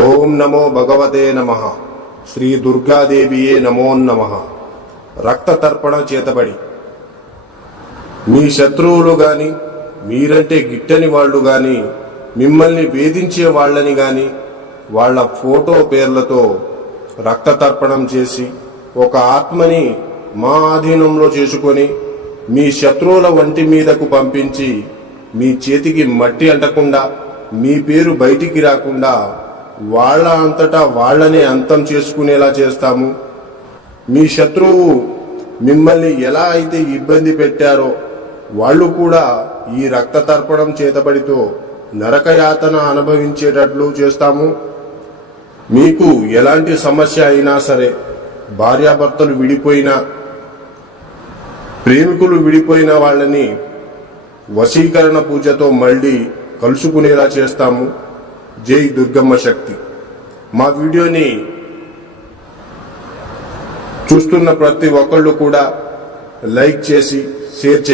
ఓం నమో భగవతే నమః. శ్రీ దుర్గాదేవియే నమో నమః. రక్త తర్పణ చేతబడి మీ శత్రువులు గాని, మీరంటే గిట్టని వాళ్ళు గాని, మిమ్మల్ని వేధించే వాళ్ళని గాని వాళ్ళ ఫోటో పేర్లతో రక్త తర్పణం చేసి ఒక ఆత్మని మా ఆధీనంలో చేసుకొని మీ శత్రువుల వంటి మీదకు పంపించి మీ చేతికి మట్టి అంటకుండా, మీ పేరు బయటికి రాకుండా వాళ్ళ అంతటా వాళ్ళనే అంతం చేసుకునేలా చేస్తాము. మీ శత్రువు మిమ్మల్ని ఎలా అయితే ఇబ్బంది పెట్టారో వాళ్ళు కూడా ఈ రక్త తర్పణం చేతబడితో నరకయాతన అనుభవించేటట్లు చేస్తాము. మీకు ఎలాంటి సమస్య అయినా సరే, భార్యాభర్తలు విడిపోయినా, ప్రేమికులు విడిపోయిన వాళ్ళని వశీకరణ పూజతో మళ్ళీ కలుసుకునేలా చేస్తాము. జై దుర్గమ్మ శక్తి. మా వీడియోని చూస్తున్న ప్రతి ఒక్కళ్ళు కూడా లైక్ చేసి షేర్ చేయండి.